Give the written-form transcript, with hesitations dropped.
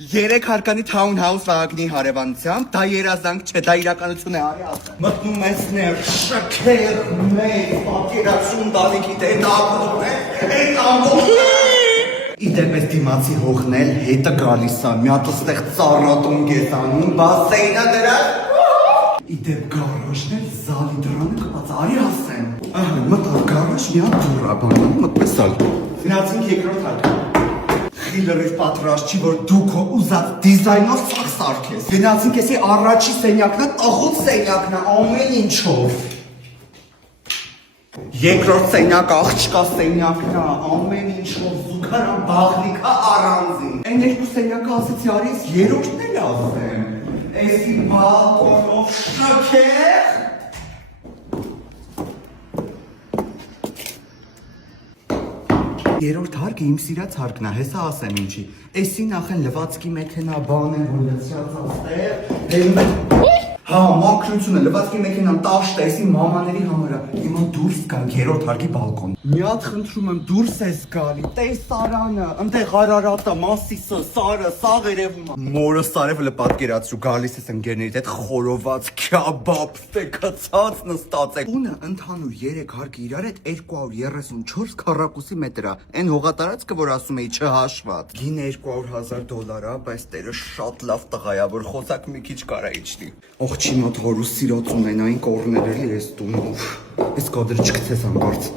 Երեք հարկանի townhouse վահագնի հարևանությամբ, դա երազանք չէ, դա իրականություն է, արի ասեմ։ Մտնում ես ներ, շքեր, մեր, պատկերացում դալիքի դետ ապրում է, այդ ամբողջ Իդեպ ես դիմացի հողնել, հետը գալիս է, մի հատ ստեղ ծառատուն կեզանում, բասեյնա դրած Իդեպ գարաժն էլ զալի դրանը կպած, արի ասեմ Մտար գարաժ մի հատ դուր աբանում, մտպես ալ Գնացինք երկրորդ հարկը Խիլերից պատրաստ չի, որ դու քո ուզած դիզայնով սաղ սարքես Գնացինք եսի առաջի սենյակն է, տաղոտ սենյակն է, ամեն ինչով Երկրորդ սենյակ աղջկա սենյակն է, ամեն ինչով զուգարան բաղնիքա առանձին Են երկու սենյակը ասեցի արի ես երորդն էլ ասեմ Եսի բալկոնով շքեղ Երորդ հարկը իմ սիրած հարկն է, հեսա ասեմ ինչի Էսի նախեն լվացքի մեքենա բան են, որ լցյաց աստեղ Հա, մաքրությունը, լվացքի մեքենան տաշտ է, էսի մամաների համարա Հիմա դուրս գանք երորդ հարկի բալկոն Մի հատ խնդրում եմ դուրս ես գալի, տեսարանը, ընդեղ Արարատը, Մասիսը, Սարը, սաղ երևում է Մորը Սարևը պատկերացրու, գալիս ես ընկերներից հետ խորոված, քյաբաբ, ֆեկացած նստած է Տունը ընդհանուր 3 հարկի իրար հետ 234 քառակուսի մետր է Են հողատարածքը, որ ասում էի չհաշված Գինը $200,000 է, բայց տերը շատ լավ տղա է, որ խոսակ մի քիչ կարա իջնի Աղջի մոտ հարուստ սիրած ունենային կորնել էլի ես տունով Ես կադրը չկցես ամբարձ